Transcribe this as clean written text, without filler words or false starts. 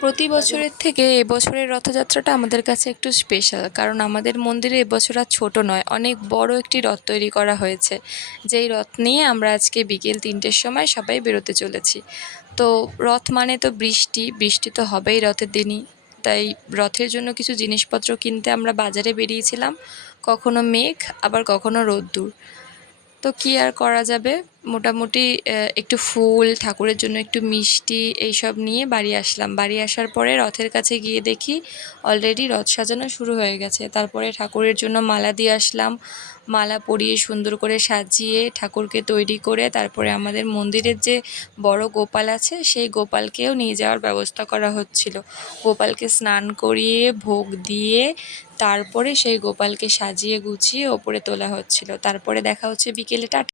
প্রতি বছরের থেকে এবছরের রথযাত্রাটা আমাদের কাছে একটু স্পেশাল, কারণ আমাদের মন্দিরে এবছর আর ছোট নয়, অনেক বড় একটি রথ তৈরি করা হয়েছে। যেই রথ নিয়ে আমরা আজকে বিকেল 3টের সময় সবাই বেরোতে চলেছি। তো রথ মানে তো বৃষ্টি, বৃষ্টি তো হবেই রথের দিনই। তাই রথের জন্য কিছু জিনিসপত্র কিনতে আমরা বাজারে বেরিয়েছিলাম। কখনো মেঘ, আবার কখনো রোদ্দুর। তো কী আর করা যাবে, মোটামুটি একটু ফুল, ঠাকুরের জন্য একটু মিষ্টি, এইসব নিয়ে বাড়ি আসলাম। বাড়ি আসার পরে রথের কাছে গিয়ে দেখি অলরেডি রথ সাজানো শুরু হয়ে গেছে। তারপরে ঠাকুরের জন্য মালা দিয়ে আসলাম। মালা পরিয়ে সুন্দর করে সাজিয়ে ঠাকুরকে তৈরি করে তারপরে আমাদের মন্দিরের যে বড় গোপাল আছে সেই গোপালকেও নিয়ে যাওয়ার ব্যবস্থা করা হচ্ছিল। গোপালকে স্নান করিয়ে ভোগ দিয়ে তারপরে সেই গোপালকে সাজিয়ে গুছিয়ে ওপরে তোলা হচ্ছিল। তারপরে দেখা হচ্ছে বিকেলে। টাটা।